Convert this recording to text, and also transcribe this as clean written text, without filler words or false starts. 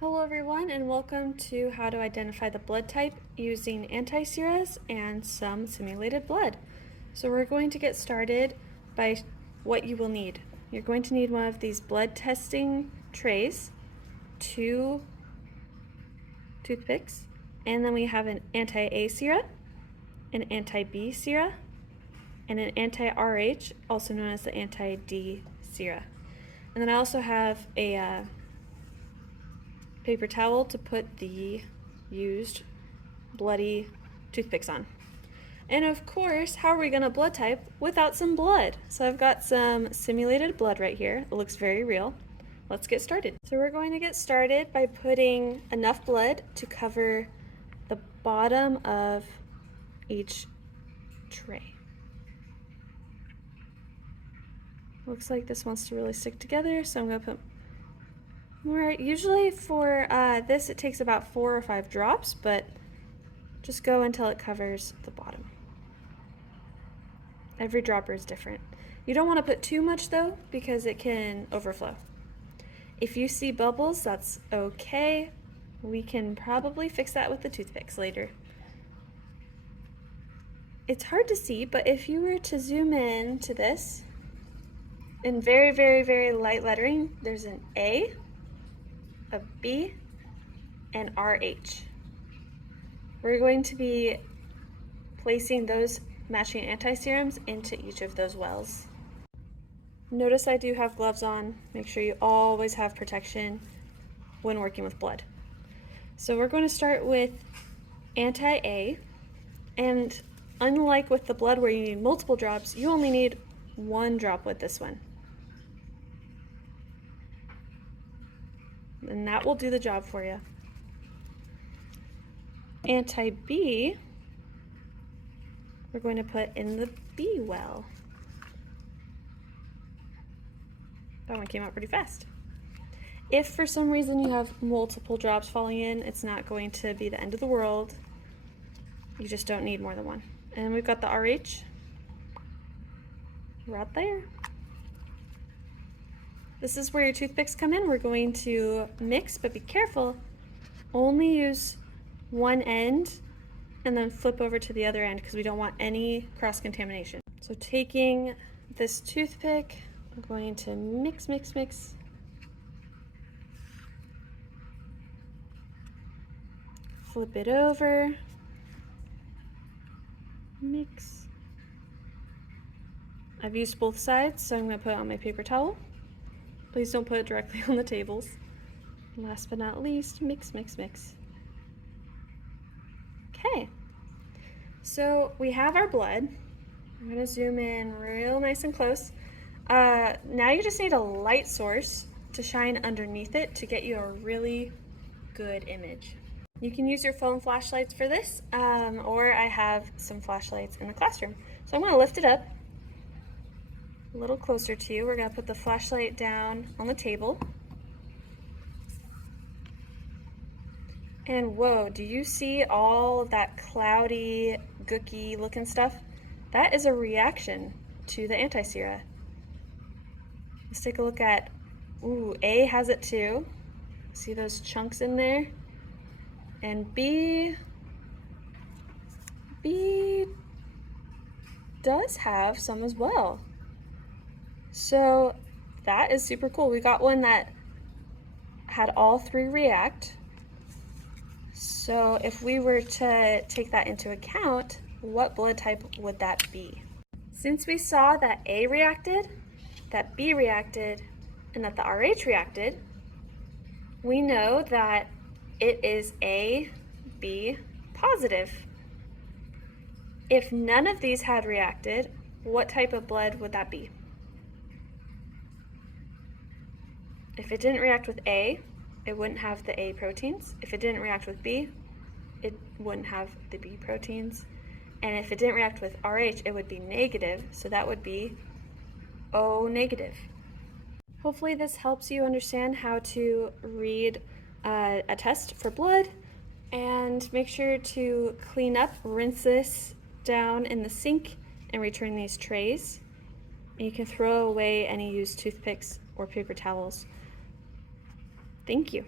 Hello everyone and welcome to how to identify the blood type using antiserums and some simulated blood. So we're going to get started by what you will need. You're going to need one of these blood testing trays, 2 toothpicks, and then we have an anti-A serum, an anti-B serum, and an anti-RH, also known as the anti-D serum. And then I also have a paper towel to put the used bloody toothpicks on. And of course, how are we going to blood type without some blood? So I've got some simulated blood right here. It looks very real. Let's get started. So we're going to get started by putting enough blood to cover the bottom of each tray. Looks like this wants to really stick together, so I'm going to put more. Usually for this it takes about 4 or 5 drops, but just go until it covers the bottom. Every dropper is different. You don't want to put too much though, because it can overflow. If you see bubbles, that's okay. We can probably fix that with the toothpicks later. It's hard to see, but if you were to zoom in to this, in very, very, very light lettering, there's an A, a B, and RH. We're going to be placing those matching antiserums into each of those wells. Notice I do have gloves on. Make sure you always have protection when working with blood. So we're going to start with anti-A, and unlike with the blood where you need multiple drops, you only need 1 drop with this one. And that will do the job for you. Anti-B, we're going to put in the B well. That one came out pretty fast. If for some reason you have multiple drops falling in, it's not going to be the end of the world. You just don't need more than 1. And we've got the RH right there. This is where your toothpicks come in. We're going to mix, but be careful. Only use one end and then flip over to the other end because we don't want any cross-contamination. So taking this toothpick, I'm going to mix, mix, mix. Flip it over, mix. I've used both sides, so I'm going to put it on my paper towel. Please don't put it directly on the tables. Last but not least, mix, mix, mix. Okay, so we have our blood. I'm going to zoom in real nice and close. Now you just need a light source to shine underneath it to get you a really good image. You can use your phone flashlights for this, or I have some flashlights in the classroom. So I'm going to lift it up a little closer to you. We're going to put the flashlight down on the table. And whoa, do you see all of that cloudy, gooky looking stuff? That is a reaction to the antiserum. Let's take a look at, ooh, A has it too. See those chunks in there? And B does have some as well. So that is super cool. We got one that had all 3 react. So if we were to take that into account, what blood type would that be? Since we saw that A reacted, that B reacted, and that the RH reacted, we know that it is AB positive. If none of these had reacted, what type of blood would that be? If it didn't react with A, it wouldn't have the A proteins. If it didn't react with B, it wouldn't have the B proteins. And if it didn't react with RH, it would be negative, so that would be O negative. Hopefully this helps you understand how to read a test for blood, and make sure to clean up, rinse this down in the sink, and return these trays. And you can throw away any used toothpicks or paper towels. Thank you.